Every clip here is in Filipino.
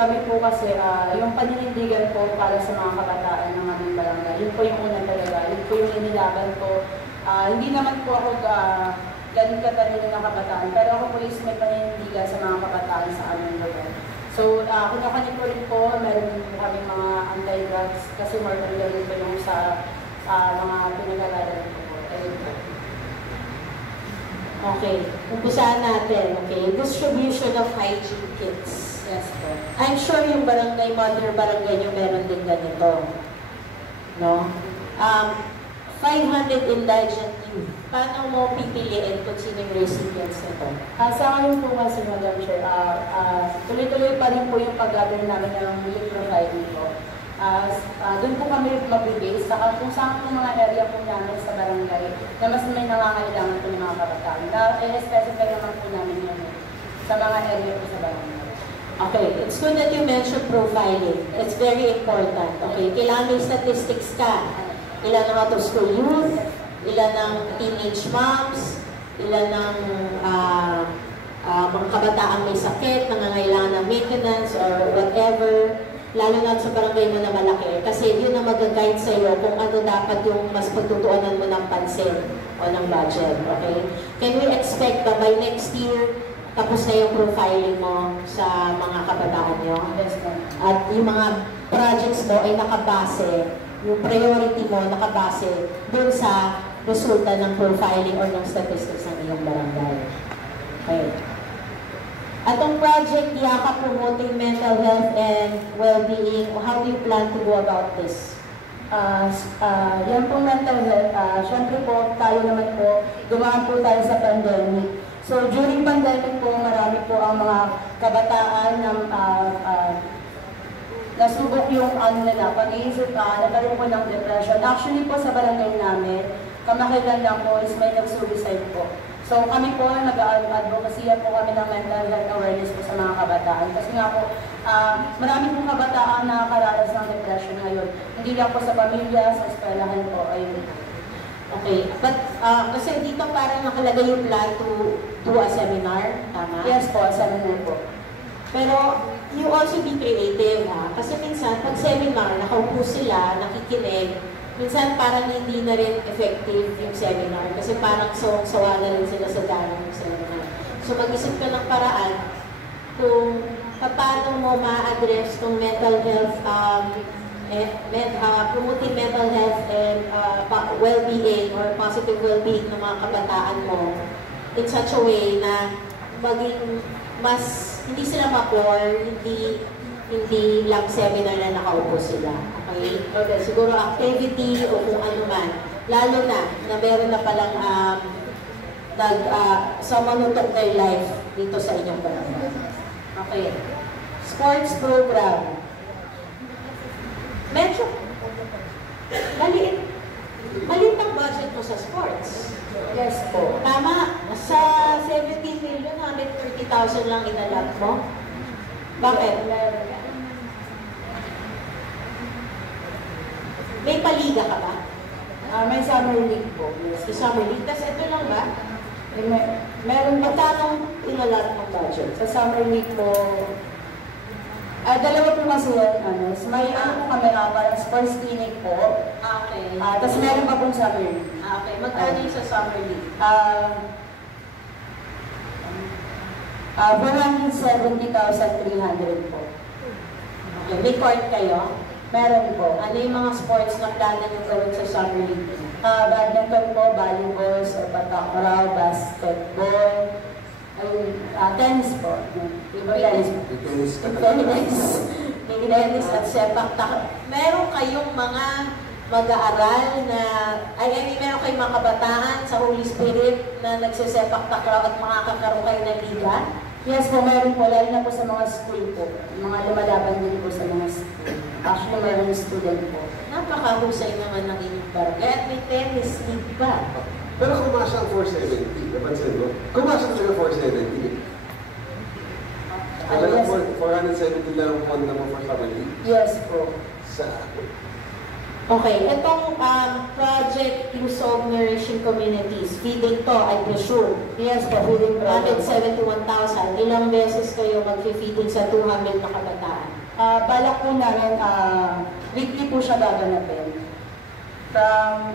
kami po kasi, yung paninindigan po para sa mga kabataan ng aming barangay, yun po yung una talaga, yun po yung inilaban ko. Hindi naman po ako ganun katalino ng kabataan, pero ako po is may paninindigan sa mga kabataan sa aming lugar. So, kanya-kanya po rin po, meron po kami mga anti-drugs kasi more than ganun po yung sa mga pinag-alalan ko po. Okay, umpisahan natin. Okay, distribution of hygiene kits. Yes po. I'm sure yung barangay, mother barangay nyo meron din ganito. No? 500 indigent youth. Paano mo pipiliin kung sino yung recipients nito? Sa akin po kasi, Madam Chair, tuloy-tuloy pa rin po yung pag-gather namin ng youth profiling po. Doon po kami mag-base, saka kung saan po mga area po namin sa barangay na mas may nangangailangan po ng mga kabataan. Na-specify naman po namin yun sa mga area po sa barangay. Okay, it's good that you mentioned profiling. It's very important. Okay, kailangan may statistics ka. Ilan ng out-of-school youth, ilan ng teenage moms, ilan ng mga kabataang may sakit, nangangailangan ng maintenance or whatever, lalo na sa barangay mo na malaki. Kasi yun ang mag-guide sa'yo kung ano dapat yung mas pagtutuunan mo ng pansin o ng budget. Okay? Can we expect that by next year, tapos na yung profiling mo sa mga kabataan nyo? At yung mga projects mo ay nakabase, yung priority mo nakabase dun sa resulta ng profiling or ng statistics ng iyong barangay. Okay. Atong project, Yakap Promoting Mental Health and Well-Being, how do you plan to go about this? Yan po mental health, syempre po, tayo naman po, dumaan po tayo sa pandemic. So, during pandemic po, marami po ang mga kabataan ng nasubok yung nila, pag-iisip, nagkaroon po ng depression. Actually po sa barangay namin, kamakilan lang po is may nag-suicide po. So kami po, nag-advocacy po kami ng mental health awareness po sa mga kabataan. Kasi nga po, marami pong kabataan na nakakaranas ng depression ngayon. Hindi lang po sa pamilya, sa eskwelahan po, ayun. Okay, but kasi dito parang nakalagay yung plan to do a seminar, tama? Yes po, seminar po. Pero you also be creative, ha? Kasi minsan, pag seminar, nakaupo sila, nakikinig, minsan parang hindi na rin effective yung seminar kasi parang sawa na rin sila sa dami ng seminar. So mag-isip ka ng paraan kung paano mo ma-address itong mental health, promoting mental health and well-being or positive well-being ng mga kabataan mo in such a way na maging mas hindi sila ma-bore, hindi lang seminar na nakaupo sila. Okay? Okay, siguro activity o kung ano man. Lalo na meron na palang someone who took their life dito sa inyong barangay. Okay. Sports program. Medyo maliit ang budget mo sa sports. Yes po. Tama, sa 17 million, 130,000 lang inalap mo. Bakit? May paliga ka ba? May summer league po. Yes, summer league. Tapos ito lang ba? Meron pa magkano inalap ng budget? sa summer league po. Dalawa po kasi yan, may po kami, parang sports clinic po. Okay. Tapos meron pa pong summer league. Okay, magkano yung sa summer league? 170,300 po. Okay, may court kayo? Meron po. Ano yung mga sports na plano nyo gawin sa summer league? Badminton po, volleyball, takraw, basketball, tennis po. Tennis at sepak takraw. Meron kayong mga mag-aaral na, meron kayong mga kabataan sa Holy Spirit na nagsisepak takraw at makakakaroon kayo ng liga? Yes po, meron po, lalo na po sa mga school po. Mga lumalaban din po sa mga school. Actually, meron student po. Napakahusay naman ng inyong barangay at may tennis league ba? Pero kumasya ang 470, napansin mo? Kumasya talaga 470. Talaga Yes. 470 lang ang fund naman for summer league. Yes po. Sa... Okay, itong project Lusog Nourishing Communities, feeding to, I presume. Yes po, feeding program. 171,000. Ilang beses kayo mag-feeding sa 200 na kabataan? Balak po namin, weekly po siya gaganapin. From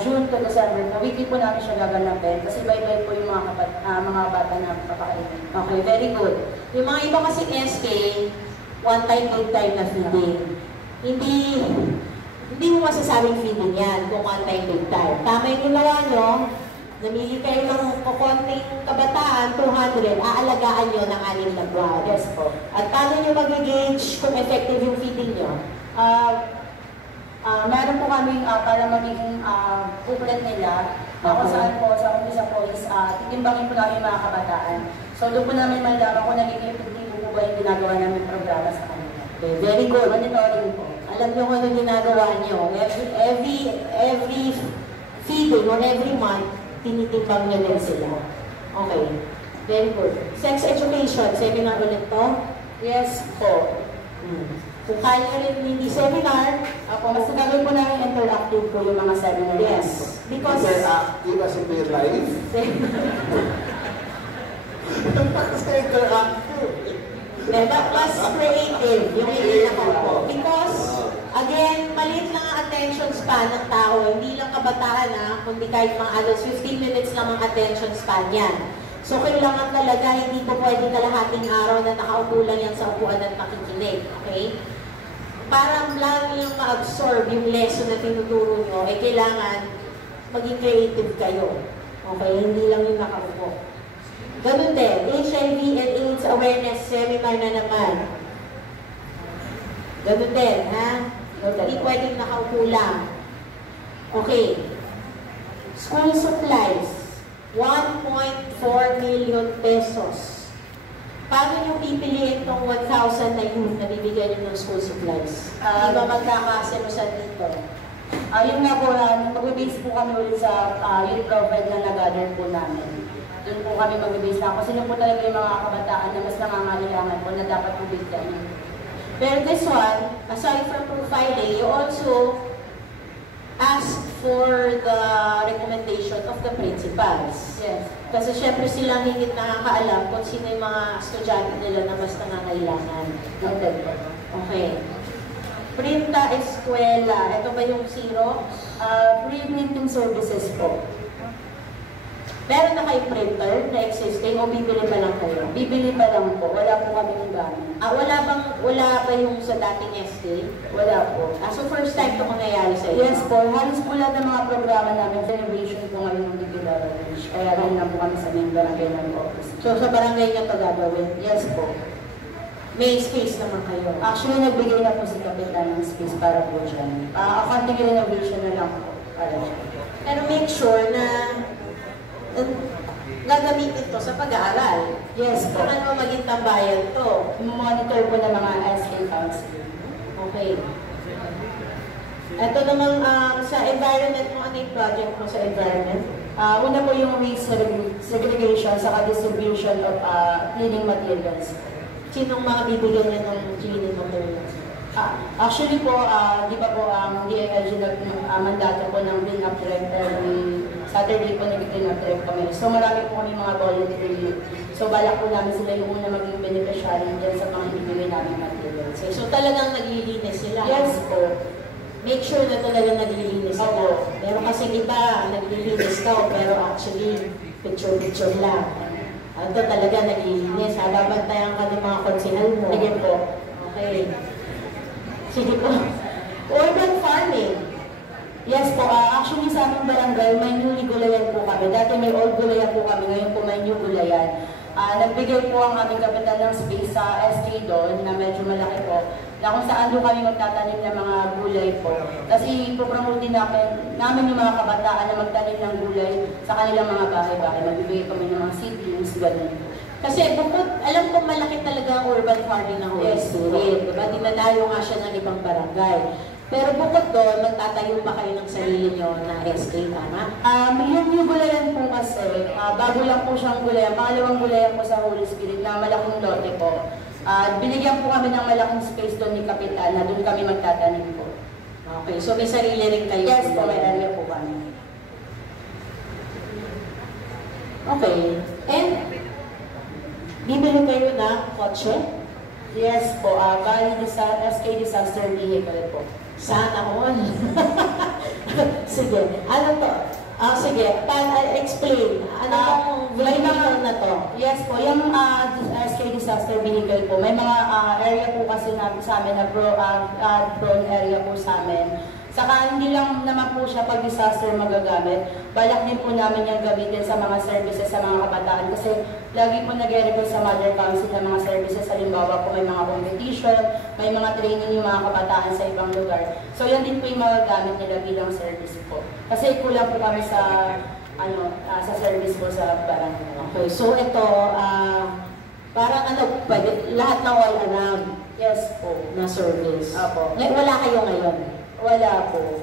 June to December, weekly po namin siya gaganapin. Kasi bye-bye po yung mga bata na papakainin. Okay, very good. Yung mga iba kasing SK, one time, big time na feeding. Hindi mo masasabing feeding yan kung one time, big time. Tama yung ginawa nyo, namili kayo ng konting kabataan, 200, aalagaan nyo ng 6 na buwan. Yes po. At paano nyo mag-gauge kung effective yung feeding nyo? Meron po kami para magiging booklet nila. Ako saan po, sa umpisa po is titimbangin po namin yung mga kabataan. So doon po namin malaman kung nagiging effective po ba yung ginagawa namin programa sa kanila. Okay, very good. Monitoring po. Alam nyo kung ano ginagawa nyo. Every feeding or every month, tinitimbang nyo din sila. Okay. Very good. Sex education, seminar ulit to? Yes po. Kung kaya rin hindi seminar, Mas gagawin po namin interactive po yung mga seminar. yes. Because, Interactive as in real life? Kasi interactive. mas creative yung hindi nakaupo. Because, again, maliit lang ang attention span ng tao. Hindi lang kabataan kundi kahit mga adults, 15 minutes lang ang attention span yan. So, kailangan talaga, hindi po pwede kalahating araw na nakaupo lang yan sa upuan at makikinig. Okay? Para lang yung ma-absorb yung lesson na tinuturo nyo, kailangan maging creative kayo. Okay? Hindi lang yung nakaupo. Ganun din, HIV and AIDS awareness seminar na naman. Ganun din, ha? Hindi pwedeng nakaupo lang. Okay. School supplies, 1.4 million pesos. Paano nyo pipiliin itong 1,000 na youth na bibigyan nyo ng school supplies? Di ba magkakaselusan dito? Yun nga po, mag-base po kami ulit sa youth profile na nag-gather po namin. Doon po kami mag-base na. Kasi po talaga yung mga kabataan na mas nangangailangan po na dapat po bigyan. Pero this one, aside from profiling, you also ask for the recommendation of the principals. Yes. Kasi syempre silang higit nakakaalam kung sino yung mga estudyante nila na mas nangangailangan. Noted po. Okay. Printa Eskwela. Ito ba yung zero? Pre-printing services po. Meron na kayong printer na existing o bibili pa lang kayo? Bibili pa lang po. Wala po kami ng gamit. Wala ba yung sa dating SK? Wala po. So first time ito mangyayari sa inyo? Yes po. Halos po lahat ng mga programa namin, renovation po ngayon ng Bigila Range. Kaya rin na po kami sa main barangay ng office. So sa barangay nyo ito gagawin? Yes po. May space naman kayo? Actually, nagbigay na po si Kapitan ng space para po dyan. Accounting renovation na lang po. Para dyan. Pero make sure na gagamitin to sa pag-aaral. Yes po. Kung ano maging tambayan to. Monitor po ng mga SK counselor. Okay. Ito namang sa environment mo, ano yung project mo sa environment? Una po yung waste segregation sa distribution of cleaning materials. Sinong mga bibigyan niya ng cleaning materials? Actually po, di ba po ang DILG mandato po ng clean up drive every Saturday po nag-clean up drive kami. So marami po kami mga volunteer youth. So balak po namin sila yung una maging beneficiary dyan sa mga ibigay namin materials. So talagang naglilinis sila? Yes po. Make sure na talagang naglilinis sila. Pero kasi iba, naglilinis ka pero actually picture-picture lang. Ito talaga naglilinis. Babantayan ka ng mga konsihal mo. Sige po. Okay. Sige po. Urban farming. Yes po, actually sa aming barangay, may newly gulayan po kami. Dati may old gulayan po kami, ngayon po may new gulayan. Nagbigay po ang aming kapitan ng space sa SK doon, na medyo malaki po, na kung saan doon kami magtatanim ng mga gulay po. Kasi ipopromote din namin yung mga kabataan na magtanim ng gulay sa kanilang mga bahay-bahay. Magbibigay kami ng mga seedlings, gano'n. Kasi bukod, alam kong malaki talaga ang urban farming ng Holy Spirit. Diba? Dinadayo nga siya ng ibang barangay. Pero bukod doon, magtatayo ba kayo ng sarili nyo na SK, tama? Yung gulayan po kasi, bago lang po siyang gulayan, pangalawang gulayan po sa Holy Spirit na malaking lote po. Binigyan po kami ng malaking space doon ni Kapitan na doon kami magtatanim po. Okay, so may sarili rin kayo? Yes po, may area po kami. Okay. And, bibili kayo ng kotse? Yes po, bali SK Disaster Vehicle po. Sana all. Sige. Ano to? Sige. Explain. Ano yung vehicle na to? Yes po, yung SK Disaster Vehicle po, may mga area po kasi sa amin na prone area po sa amin. Saka hindi lang naman po siya pag disaster magagamit. Balak din po namin yung gamitin sa mga services sa mga kabataan kasi lagi po nag-request sa Mother Council ng mga services. Halimbawa po may mga competition, may mga training yung mga kabataan sa ibang lugar. So yan din po yung magagamit nila bilang service po. Kasi kulang po kami sa sa service po sa barangay. Okay, so ito, parang pwede, lahat na all around. Yes po. Na service. Apo. Wala kayo ngayon? Wala po.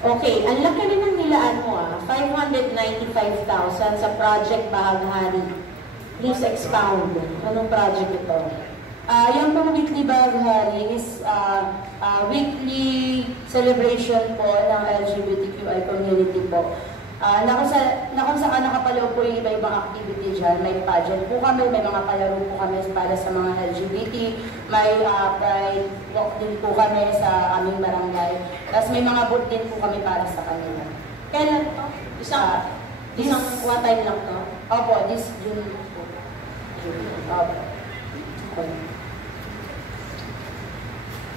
Okay, ang laki rin ng nilaan mo 595,000 sa Project Bahaghari. Please expound. Anong project ito? Yung pong weekly Bahaghari is weekly celebration po ng LGBTQI community po. Na kung saan nakapaloob po yung iba-ibang activity dyan. May pageant po kami, may mga palaro po kami para sa mga LGBT, may pride walk din po kami sa aming barangay. Tapos may mga boot din po kami para sa kanila. Kailan to? Isang one time lang to? Opo, this June po. Opo.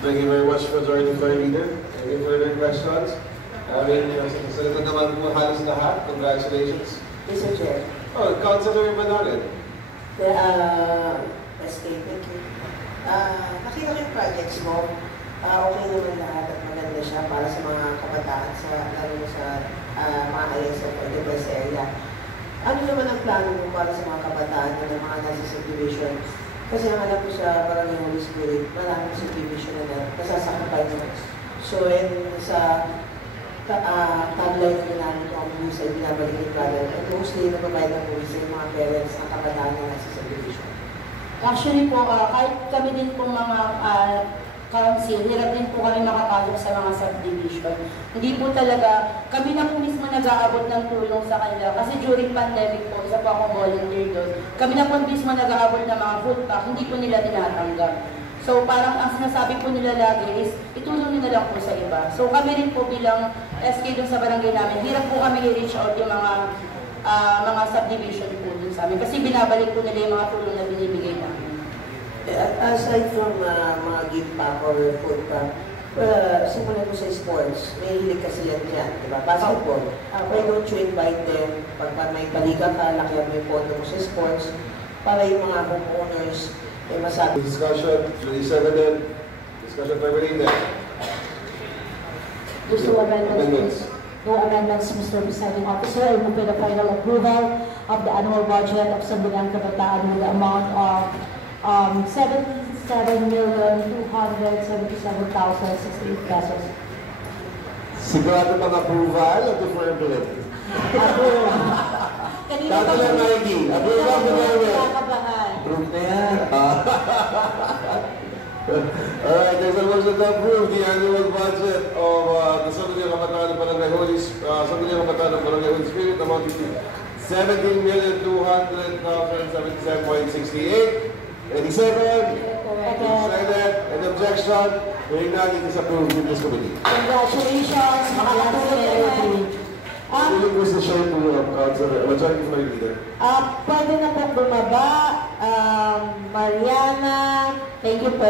Thank you very much, Majority Floor Leader. Any further questions? Sagot naman po halos lahat. Congratulations. Mr. Chair. Oh, Councilor Manolet. Thank you. Nakita ko yung projects mo. Okay naman lahat at maganda siya para sa mga kabataan, lalo sa mga ISF or depressed area. Ano naman ang plano mo para sa mga kabataan na mga nasa subdivision? Kasi ang alam ko sa Barangay Holy Spirit, maraming subdivision na nasasakapay naman. So, sa tagline na namin yung buwisay, binabalik ni brother, at mostly nababayad ng buwisay yung mga parents ng kabataan na nasa subdivision. Actually po, kahit kami din po mga council, hirap din po kami makapasok sa mga subdivision. Hindi po talaga, kami na po mismo nag-aabot ng tulong sa kanila. Kasi during pandemic po, isa po akong volunteer doon, kami na po mismo nag-aabot ng mga food pack, hindi po nila tinatanggap. So parang ang sinasabi po nila lagi is, itulong nila lang po sa iba. So kami rin po bilang SK doon sa barangay namin, hirap po kami i-reach out yung mga subdivision po dun sa amin. Kasi binabalik po nila yung mga tulong na binibigay namin. Aside from mga gift pack or food pack, simulan mo sa sports, may hilig kasi yan dyan, di ba? Basketball. Why don't you invite them, pag may balikan ka, lakihan mo yung pondo mo sa sports, para yung mga homeowners ay masabi. Discussion, Julie Severin. Discussion terminated. Just two amendments. No amendments, Mr. Presiding Officer. I move for the final approval of the annual budget of Sangguniang Kabataan with the amount of 77,277,068 pesos. Sigurado pang approval o deferment? Councilor Margie, approval o deferment? Approve na yan. Alright, there's a motion to approve the annual budget of the Sangguniang Kabataan ng Barangay Holy Spirit amounting to 17,200,077.68. Any second? Second. Any objection? Hearing none, it is approved in this committee. Congratulations, makakatulong. Sino po sa show po of Councilor, Majority Floor Leader? Pwede na pong bumaba. Mariana, thank you po.